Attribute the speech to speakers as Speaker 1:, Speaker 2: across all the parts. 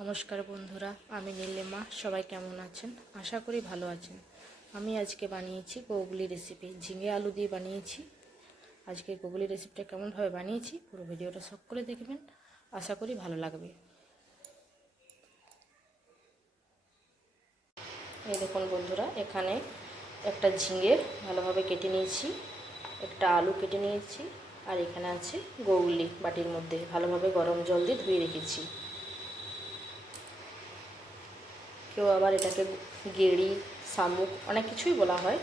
Speaker 1: নমস্কার বন্ধুরা, আমি নীলিমা, সবাই কেমন আছেন? আশা করি ভালো আছেন। আমি আজকে বানিয়েছি গোগলি রেসিপি ঝিঙে আলু দিয়ে বানিয়েছি। আজকে গোগলি রেসিপিটা কেমনভাবে বানিয়েছি, পুরো ভিডিওটা সব করে দেখবেন। আশা করি ভালো লাগবে। এই দেখুন বন্ধুরা, এখানে একটা ঝিঙে ভালোভাবে কেটে নিয়েছি, একটা আলু কেটে নিয়েছি, আর এখানে আছে গোগলি বাটির মধ্যে। ভালোভাবে গরম জল দিয়ে ধুয়ে রেখেছি। কেউ আবার এটাকে গেড়ি, শামুক, অনেক কিছুই বলা হয়।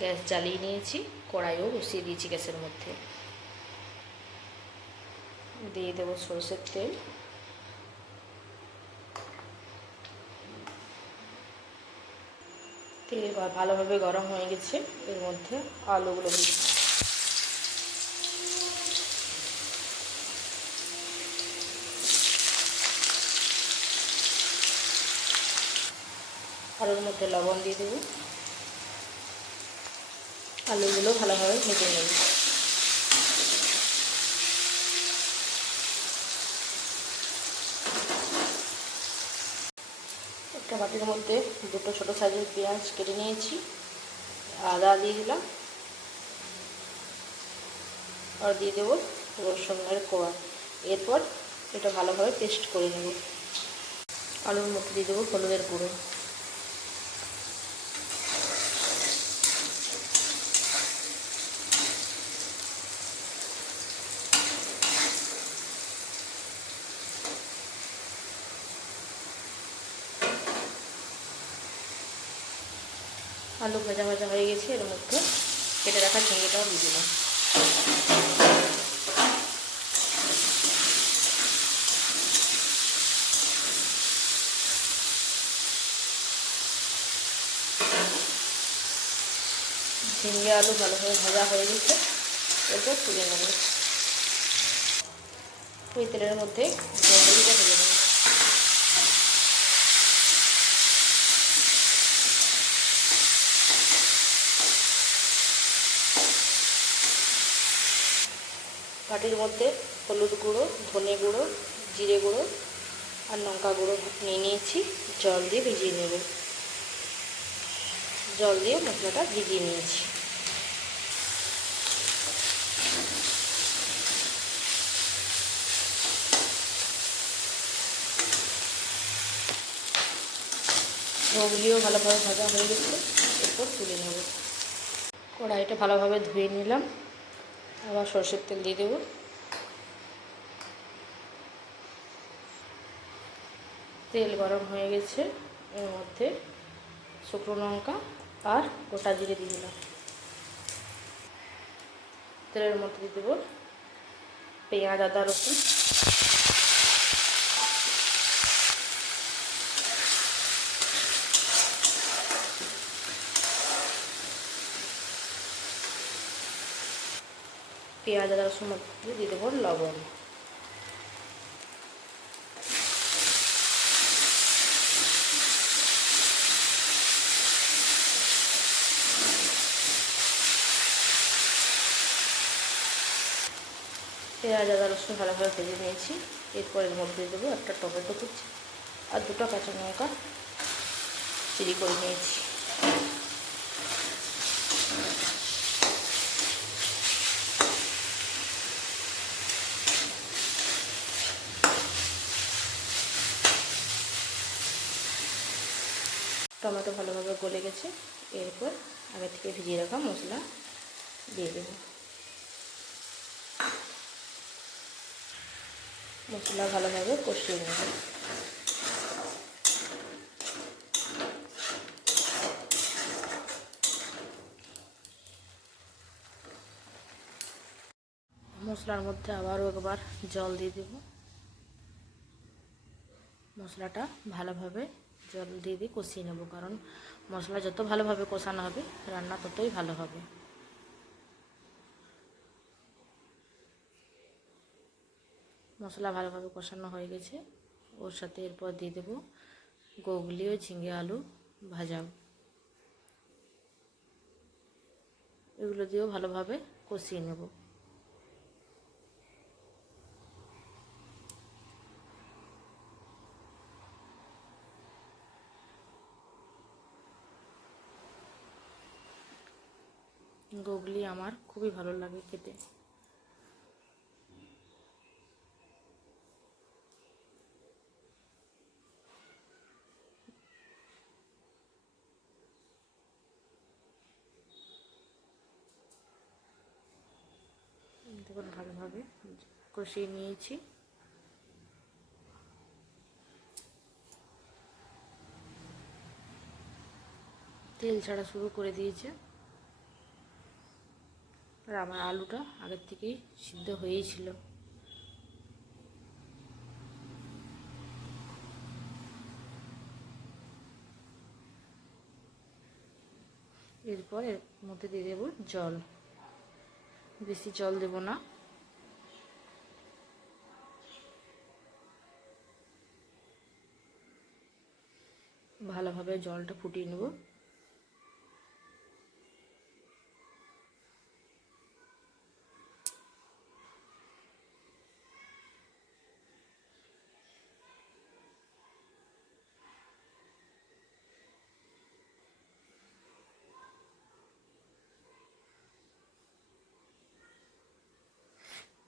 Speaker 1: গ্যাস জ্বালিয়ে নিয়েছি, কড়াইও বসিয়ে দিয়েছি গ্যাসের মধ্যে। দিয়ে দেবো সরষের তেল। তেল ভালোভাবে গরম হয়ে গেছে, এর মধ্যে আলুগুলো আলুর মধ্যে লবণ দিয়ে দেবো। আলুগুলো ভালোভাবে ভেজে নেব। একটা বাটির মধ্যে দুটো ছোটো সাইজের পেঁয়াজ কেটে নিয়েছি, আদা দিয়ে দিলাম, আর দিয়ে দেবো রসুনের কোয়া। এরপর এটা ভালোভাবে পেস্ট করে নেব। আলুর মধ্যে দিয়ে দেবো হলুদের গুঁড়ো। আলু ভাজা ভাজা হয়ে গেছে, এর মধ্যে কেটে রাখা ঝিঙেটাও দিয়ে দিলাম। ঝিঙে আলু ভালোভাবে ভাজা হয়ে গেছে, এরপর তুলে নেব। ওই তেলের মধ্যে গোবরিটা ভেজে নেব বাটির মধ্যে হলুদ গুঁড়ো, ধনে গুঁড়ো, জিরে গুঁড়ো আর লঙ্কা গুঁড়ো নিয়ে নিয়েছি। জল দিয়ে ভিজিয়ে নেব। জল দিয়ে মশলাটা ভিজিয়ে নিয়েছি। ওগুলিও ভালোভাবে ভাজা হয়ে গেছে। এরপর তুলে নেব। কড়াইটা ভালোভাবে ধুয়ে নিলাম। আবার সরষের তেল দিয়ে দেবো। তেল গরম হয়ে গেছে, এর মধ্যে শুকনো লঙ্কা আর গোটা জিরে দিয়ে দিলাম। তেলের মধ্যে দিয়ে দেবো পেঁয়াজ, আদা, রসুন। পেঁয়াজ আদা রসুন মধ্যে দিয়ে দেবো, লবণ। পেঁয়াজ, আদা, রসুন ভালোভাবে ভেজে নিয়েছি। এরপর এর মধ্যে দেবো একটা টমেটো কুচি আর দুটো কাঁচা লঙ্কা চিরি করে নিয়েছি। টমেটো ভালোভাবে গলে গেছে, এরপর আগে থেকে ভিজিয়ে রাখা মশলা দিয়ে দেব। মশলা ভালোভাবে কষিয়ে নেব। মশলার মধ্যে আবারও একবার জল দিয়ে দেব। মশলাটা ভালোভাবে জল দিয়ে দিয়ে কষিয়ে নেব, কারণ মশলা যত ভালোভাবে কষানো হবে, রান্না ততই ভালো হবে। মশলা ভালোভাবে কষানো হয়ে গেছে। ওর সাথে এরপর দিয়ে দেবো গোগলি ও ঝিঙে আলু ভাজাও এগুলো দিয়েও ভালোভাবে কষিয়ে নেব। গুগলি আমার খুবই ভালো লাগে খেতে। দেখুন ভালোভাবে কষিয়ে নিয়েছি। তেল ছাড়া শুরু করে দিয়েছে। আর আমার আলুটা আগের থেকেই সিদ্ধ হয়েই ছিল। এরপর এর মধ্যে দিয়ে দেবো জল। বেশি জল দেব না। ভালোভাবে জলটা ফুটিয়ে নেব।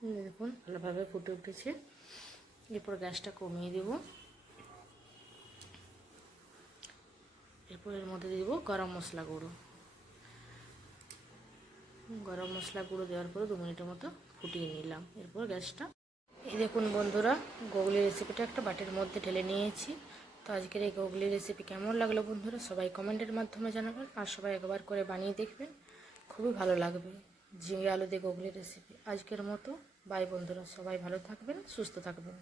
Speaker 1: দেখুন, ভালোভাবে ফুটে উঠেছে। এরপর গ্যাসটা কমিয়ে দেব। এরপর এর মধ্যে দেব গরম মশলা গুঁড়ো। গরম মশলা গুঁড়ো দেওয়ার পরে দু মিনিটের মতো ফুটিয়ে নিলাম। এরপর গ্যাসটা। এই দেখুন বন্ধুরা, গুগলি রেসিপিটা একটা বাটির মধ্যে ঢেলে নিয়েছি। তো আজকের এই গুগলি রেসিপি কেমন লাগল বন্ধুরা, সবাই কমেন্টের মাধ্যমে জানাবেন আর সবাই একবার করে বানিয়ে দেখবেন। খুবই ভালো লাগবে ঝিঙে আলু দিয়ে গুগলি রেসিপি। আজকের মতো বাই বন্ধুরা সবাই ভালো থাকবেন সুস্থ থাকবেন।